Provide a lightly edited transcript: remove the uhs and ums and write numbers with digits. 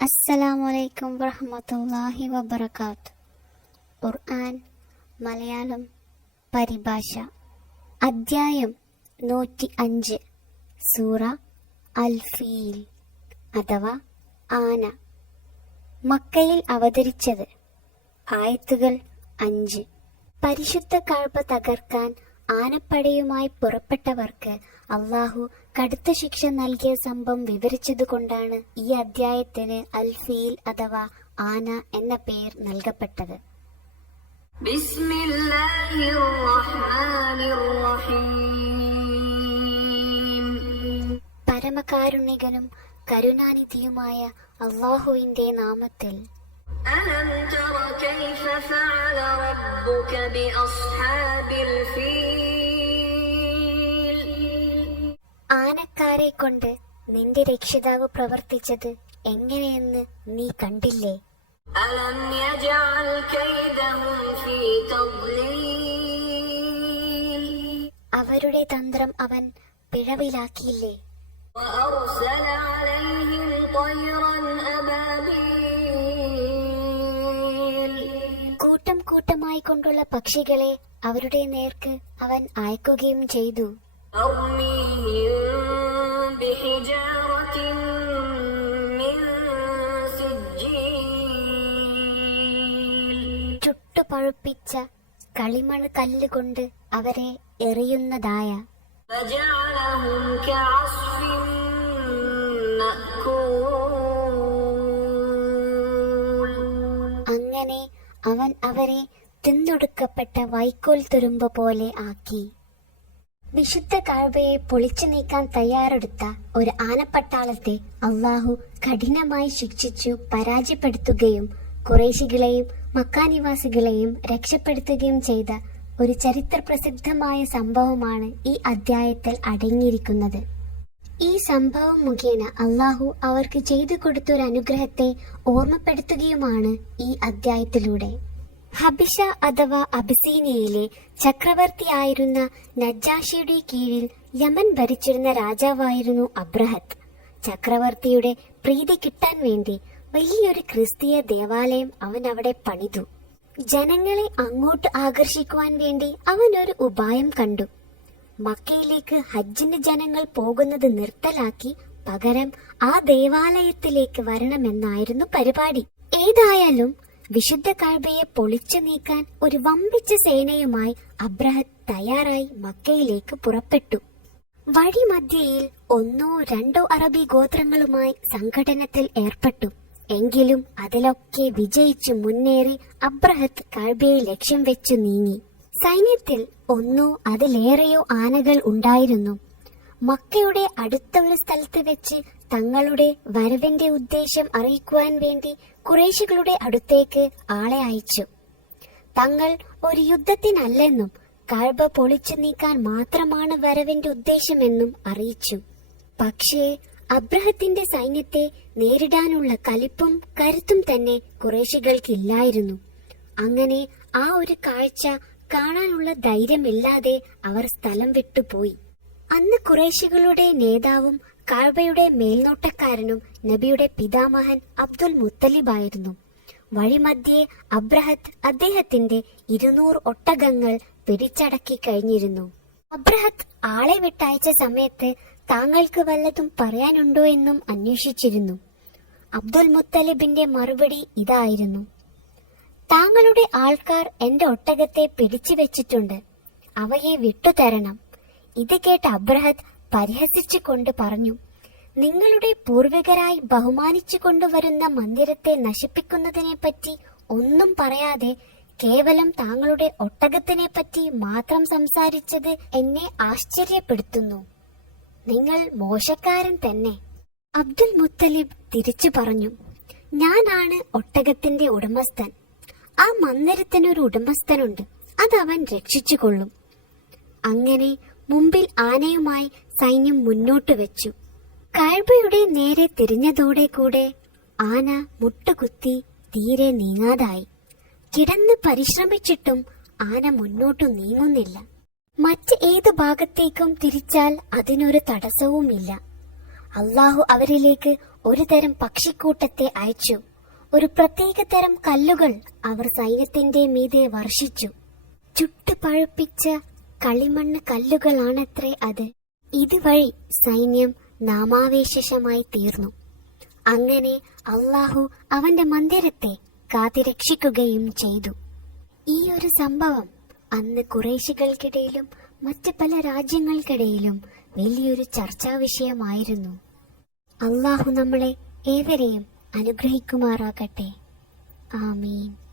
അസ്സലാമലൈക്കും വറഹ്മത്തുള്ളാഹി വബറകാത്ത്. ഖുർആൻ മലയാളം പരിഭാഷ. അദ്ധ്യായം 105. സൂറ അൽ ഫീൽ അഥവാ ആന. മക്കയിൽ അവതരിച്ചത്. ആയത്തുകൾ 5. പരിശുദ്ധ കഅബ തകർക്കാൻ ആനപ്പടയുമായി പുറപ്പെട്ടവർക്ക് അള്ളാഹു കടുത്ത ശിക്ഷ നൽകിയ സംഭവം വിവരിച്ചതുകൊണ്ടാണ് ഈ അദ്ധ്യായത്തിന് അൽ ഫീൽ അഥവാ ആന എന്ന പേർ നൽകപ്പെട്ടത്. പരമകാരുണികനും കരുണാനിധിയുമായ അള്ളാഹുവിന്റെ നാമത്തിൽ. ألم تر كيف فعل ربك بأصحاب الفيل ആനക്കാരെ കൊണ്ട് നിന്റെ രക്ഷിതാവ് പ്രവർത്തിച്ചത് എങ്ങനെയെന്ന് നീ കണ്ടില്ലേ? ألم يجعل كيدهم في تضليل അവരുടെ തന്ത്രം അവൻ പിഴവിലാക്കിയില്ലേ? وأرسل عليهم طيرا أبابيل കൂട്ടം കൂട്ടമായി കൊണ്ടുള്ള പക്ഷികളെ അവരുടെ നേർക്ക് അവൻ അയക്കുകയും ചെയ്തു. ترميهم بحجارة من سجيل ചുട്ടുപഴുപ്പിച്ച കളിമൺ കല്ലുകൊണ്ട് അവരെ എറിയുന്നതായ. فجعلهم كعصف مأكول അങ്ങനെ അവൻ അവരെ തിന്നൊടുക്കപ്പെട്ട വൈക്കോൽ തുരുമ്പ് പോലെ ആക്കി. വിശുദ്ധ കഅബയെ പൊളിച്ചു നീക്കാൻ തയ്യാറെടുത്ത ഒരു ആനപ്പട്ടാളത്തെ അള്ളാഹു കഠിനമായി ശിക്ഷിച്ചു പരാജയപ്പെടുത്തുകയും ഖുറൈശികളെയും മക്കാനിവാസികളെയും രക്ഷപ്പെടുത്തുകയും ചെയ്ത ഒരു ചരിത്ര പ്രസിദ്ധമായ സംഭവമാണ് ഈ അദ്ധ്യായത്തിൽ അടങ്ങിയിരിക്കുന്നത്. ഈ സംഭവം മുഖേന അള്ളാഹു അവർക്ക് ചെയ്തു കൊടുത്തൊരു അനുഗ്രഹത്തെ ഓർമ്മപ്പെടുത്തുകയുമാണ് ഈ അദ്ധ്യായത്തിലൂടെ. ഹബിഷ അഥവാ അബിസീനിയയിലെ ചക്രവർത്തിയായിരുന്ന നജ്ജാഷിയുടെ കീഴിൽ യമൻ ഭരിച്ചിരുന്ന രാജാവായിരുന്നു അബ്രഹത്ത്. ചക്രവർത്തിയുടെ പ്രീതി കിട്ടാൻ വേണ്ടി വലിയൊരു ക്രിസ്തീയ ദേവാലയം അവൻ അവിടെ പണിതു. ജനങ്ങളെ അങ്ങോട്ട് ആകർഷിക്കുവാൻ വേണ്ടി അവൻ ഒരു ഉപായം കണ്ടു. മക്കയിലേക്ക് ഹജ്ജിന് ജനങ്ങൾ പോകുന്നത് നിർത്തലാക്കി പകരം ആ ദേവാലയത്തിലേക്ക് വരണമെന്നായിരുന്നു പരിപാടി. ഏതായാലും വിശുദ്ധ കഅബയെ പൊളിച്ചു നീക്കാൻ ഒരു വമ്പിച്ച സേനയുമായി അബ്രഹത്ത് തയ്യാറായി മക്കയിലേക്ക് പുറപ്പെട്ടു. വഴിമധ്യയിൽ 1-2 അറബി ഗോത്രങ്ങളുമായി സംഘടനത്തിൽ ഏർപ്പെട്ടു. എങ്കിലും അതിലൊക്കെ വിജയിച്ചു മുന്നേറി അബ്രഹത്ത് കഅബയെ ലക്ഷ്യം വെച്ചു നീങ്ങി. സൈന്യത്തിൽ 1 അതിലേറെയോ ആനകൾ ഉണ്ടായിരുന്നു. മക്കയുടെ അടുത്ത ഒരു സ്ഥലത്ത് വെച്ച് തങ്ങളുടെ വരവിന്റെ ഉദ്ദേശം അറിയിക്കുവാൻ വേണ്ടി ഖുറൈശികളുടെ അടുത്തേക്ക് ആളെ അയച്ചു. തങ്ങൾ ഒരു യുദ്ധത്തിനല്ലെന്നും കഅബ പൊളിച്ചു നീക്കാൻ മാത്രമാണ് വരവിന്റെ ഉദ്ദേശമെന്നും അറിയിച്ചു. പക്ഷേ അബ്രഹത്തിന്റെ സൈന്യത്തെ നേരിടാനുള്ള കലിപ്പും കരുത്തും തന്നെ ഖുറൈശികൾക്കില്ലായിരുന്നു. അങ്ങനെ ആ ഒരു കാഴ്ച കാണാനുള്ള ധൈര്യമില്ലാതെ അവർ സ്ഥലം വിട്ടുപോയി. അന്ന് ഖുറൈശികളുടെ നേതാവും കഅബയുടെ മേൽനോട്ടക്കാരനും നബിയുടെ പിതാമഹൻ അബ്ദുൽ മുത്തലിബായിരുന്നു. വഴിമധ്യേ അബ്രഹത്ത് അദ്ദേഹത്തിന്റെ 200 ഒട്ടകങ്ങൾ പിടിച്ചടക്കി കഴിഞ്ഞിരുന്നു. അബ്രഹത്ത് ആളെ വിട്ടയച്ച സമയത്ത് താങ്കൾക്ക് വല്ലതും പറയാനുണ്ടോ എന്നും അന്വേഷിച്ചിരുന്നു. അബ്ദുൽ മുത്തലിബിന്റെ മറുപടി ഇതായിരുന്നു: താങ്കളുടെ ആൾക്കാർ എന്റെ ഒട്ടകത്തെ പിടിച്ചു വെച്ചിട്ടുണ്ട്, അവയെ വിട്ടുതരണം. ഇത് കേട്ട അബ്രഹത്ത് പരിഹസിച്ചുകൊണ്ട് പറഞ്ഞു: നിങ്ങളുടെ പൂർവികരായി ബഹുമാനിച്ചു കൊണ്ടുവരുന്ന മന്ദിരത്തെ നശിപ്പിക്കുന്നതിനെ പറ്റി ഒന്നും പറയാതെ കേവലം താങ്കളുടെ ഒട്ടകത്തിനെ പറ്റി മാത്രം സംസാരിച്ചത് എന്നെ ആശ്ചര്യപ്പെടുത്തുന്നു. നിങ്ങൾ മോശക്കാരൻ തന്നെ. അബ്ദുൽ മുത്തലിബ് തിരിച്ചു പറഞ്ഞു: ഞാനാണ് ഒട്ടകത്തിന്റെ ഉടമസ്ഥൻ. ആ മന്ദിരത്തിനൊരു ഉടമസ്ഥനുണ്ട്, അതവൻ രക്ഷിച്ചുകൊള്ളും. അങ്ങനെ മുമ്പിൽ ആനയുമായി സൈന്യം മുന്നോട്ട് വെച്ചു. കഅബയുടെ നേരെ തിരിഞ്ഞതോടെ കൂടെ ആന മുട്ടുകുത്തി തീരെ നീങ്ങാതായി. കിടന്ന് പരിശ്രമിച്ചിട്ടും ആന മുന്നോട്ടു നീങ്ങുന്നില്ല. മറ്റ് ഏത് ഭാഗത്തേക്കും തിരിച്ചാൽ അതിനൊരു തടസ്സവുമില്ല. അള്ളാഹു അവരിലേക്ക് ഒരു തരം പക്ഷിക്കൂട്ടത്തെ അയച്ചു. ഒരു പ്രത്യേക തരം കല്ലുകൾ അവർ സൈന്യത്തിന്റെ മീതെ വർഷിച്ചു. ചുട്ടു പഴുപ്പിച്ച കളിമണ്ണ് കല്ലുകളാണത്രേ അത്. ഇതുവഴി സൈന്യം നാമാവശേഷമായി തീർന്നു. അങ്ങനെ അള്ളാഹു അവന്റെ മന്ദിരത്തെ കാത്തിരക്ഷിക്കുകയും ചെയ്തു. ഈ ഒരു സംഭവം അന്ന് ഖുറൈശികൾക്കിടയിലും മറ്റ് പല രാജ്യങ്ങൾക്കിടയിലും വലിയൊരു ചർച്ചാ വിഷയമായിരുന്നു. അള്ളാഹു നമ്മളെ ഏവരെയും അനുഗ്രഹിക്കുമാറാകട്ടെ. ആമീൻ.